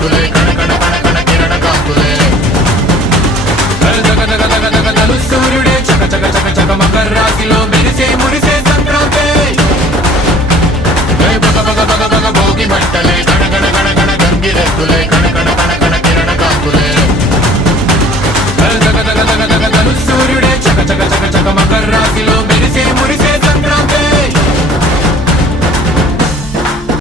కాంతులే కణ కణ కణ కణ కిరణ కాంతులే జగ జగ జగ జగ జలు సూర్యుడే చక చక చక చక మకర రాశిలో మెరిసే మురిసే సంక్రాంతి బగ బగ బగ బగ భోగి మంటలే గణ గణ గణ గణ గంగిరెద్దులే